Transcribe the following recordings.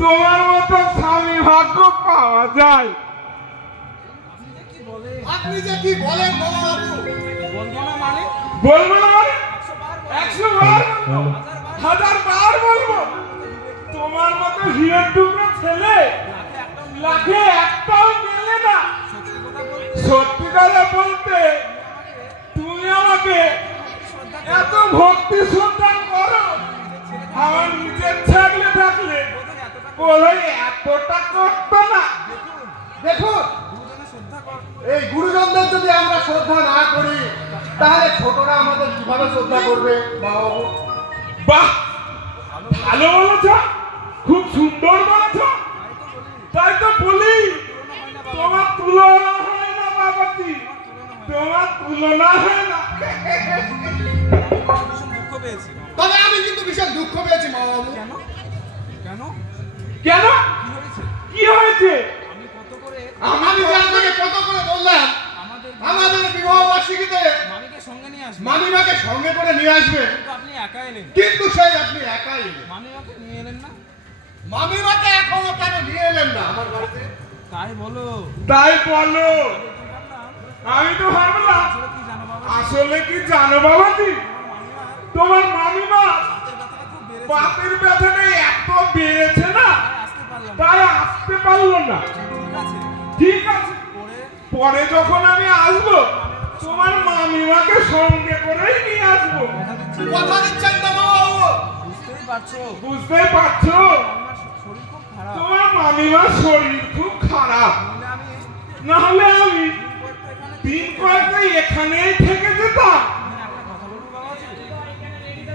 তোমার মতো স্বামী ভাগ্য পাওয়া যায়? আপনি যে কি বলেন বাবু? বলবো না মানে 100 বার বলবো, 1000 বার বলবো। তোমার মতো হিরের টুকরো ছেলে লাখে একটাও মেলে না। সত্যি কথা বলতে তুমি আমাকে এত ভক্তি শ্রদ্ধা করো, আমার নিজের থাকলে বলে এতটা করতো না। দেখুন, এই গুরুজনদের যদি আমরা শ্রদ্ধা না করি তাহলে ছোটরা আমাদের কিভাবে শ্রদ্ধা করবে? বাবু বাহ, ভালো বলেছ, খুব সুন্দর বলেছ। তাই তো বলি তোমার তুলনা হয় না বাবাজি, তোমার তুলনা হয় না। তবে আমি কিন্তু ভীষণ দুঃখ পেয়েছি মা বাবু। কেন? কেন? কি হয়েছে? আমি আপনাকে কত করে বললাম আমাদের বিবাহ বার্ষিকীতে মামিমাকে সঙ্গে করে নিয়ে আসবে, কিন্তু সেই আপনি একাই এলেন। মামিমাকে এখনো কেন নিয়ে এলেন না আমার বাড়িতে? তাই বলো। আমি তো ভাবলাম আসলে কি জানো বাবাজি, তোমার মামিমা বাতের ব্যথাটা এত বেড়েছে না, তাই আসতে পারলো না। ঠিক আছে, পরে যখন আমি আসবো তোমার মামিমাকে সঙ্গে করেই নিয়ে আসবো। কথা দিচ্ছেন তো বাবু? বুঝতেই পারছো তোমার মামিমার শরীর খুব খারাপ, নাহলে আমি দিন কয়েকটা এখানেই থেকে যেতাম।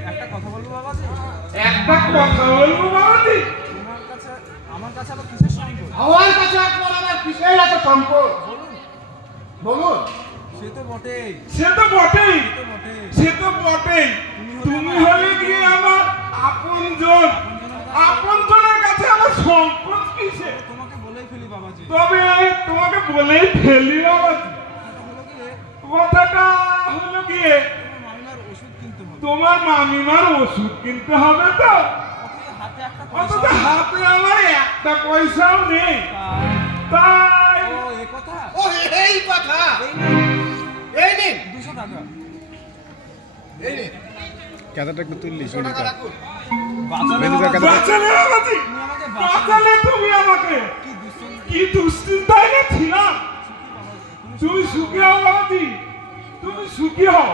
একটা কথা বলবো বাবাজি। আমার কাছে আবার কিসের সম্পদ? আমার কাছে একবার আমার কিসের এত সম্পদ? বলুন। সে তো বটেই। তুমি হলে গিয়ে আমার আপনজনের কাছে আমার সম্পদ কিসে? তোমাকে বলেই ফেলি বাবাজি। তবে আমি তোমাকে বলেই ফেলি বাবাজি। কথাটা হলো গিয়ে তোমার মামিমার ওষুধ কিনতে হবে তো, অথচ হাতে আমার একটা পয়সাও নেই। তাই এই কথা এই নিন 200 টাকা। এই নিন কাদাটা একটু তুললি বাঁচালে তুমি আমাকে। কি দুশ্চিন্তায় না ছিলাম। তুমি সুখী হও বাবাজি, তুমি সুখী হও।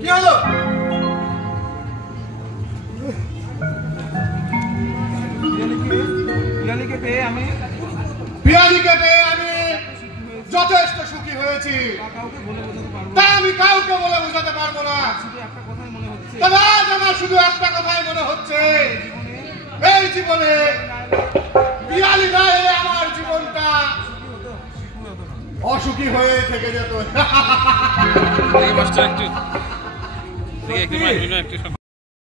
কি হলো? পিয়ালিকে পেয়ে আমি যথেষ্ট সুখী হয়েছি। তা আমি কাউকে বলে বোঝাতে পারবো না। তবে আজ আমার শুধু একটা কথাই মনে হচ্ছে, এই জীবনে পিয়ালি না এলে আমার জীবনটা অসুখী হয়ে থেকে যেত।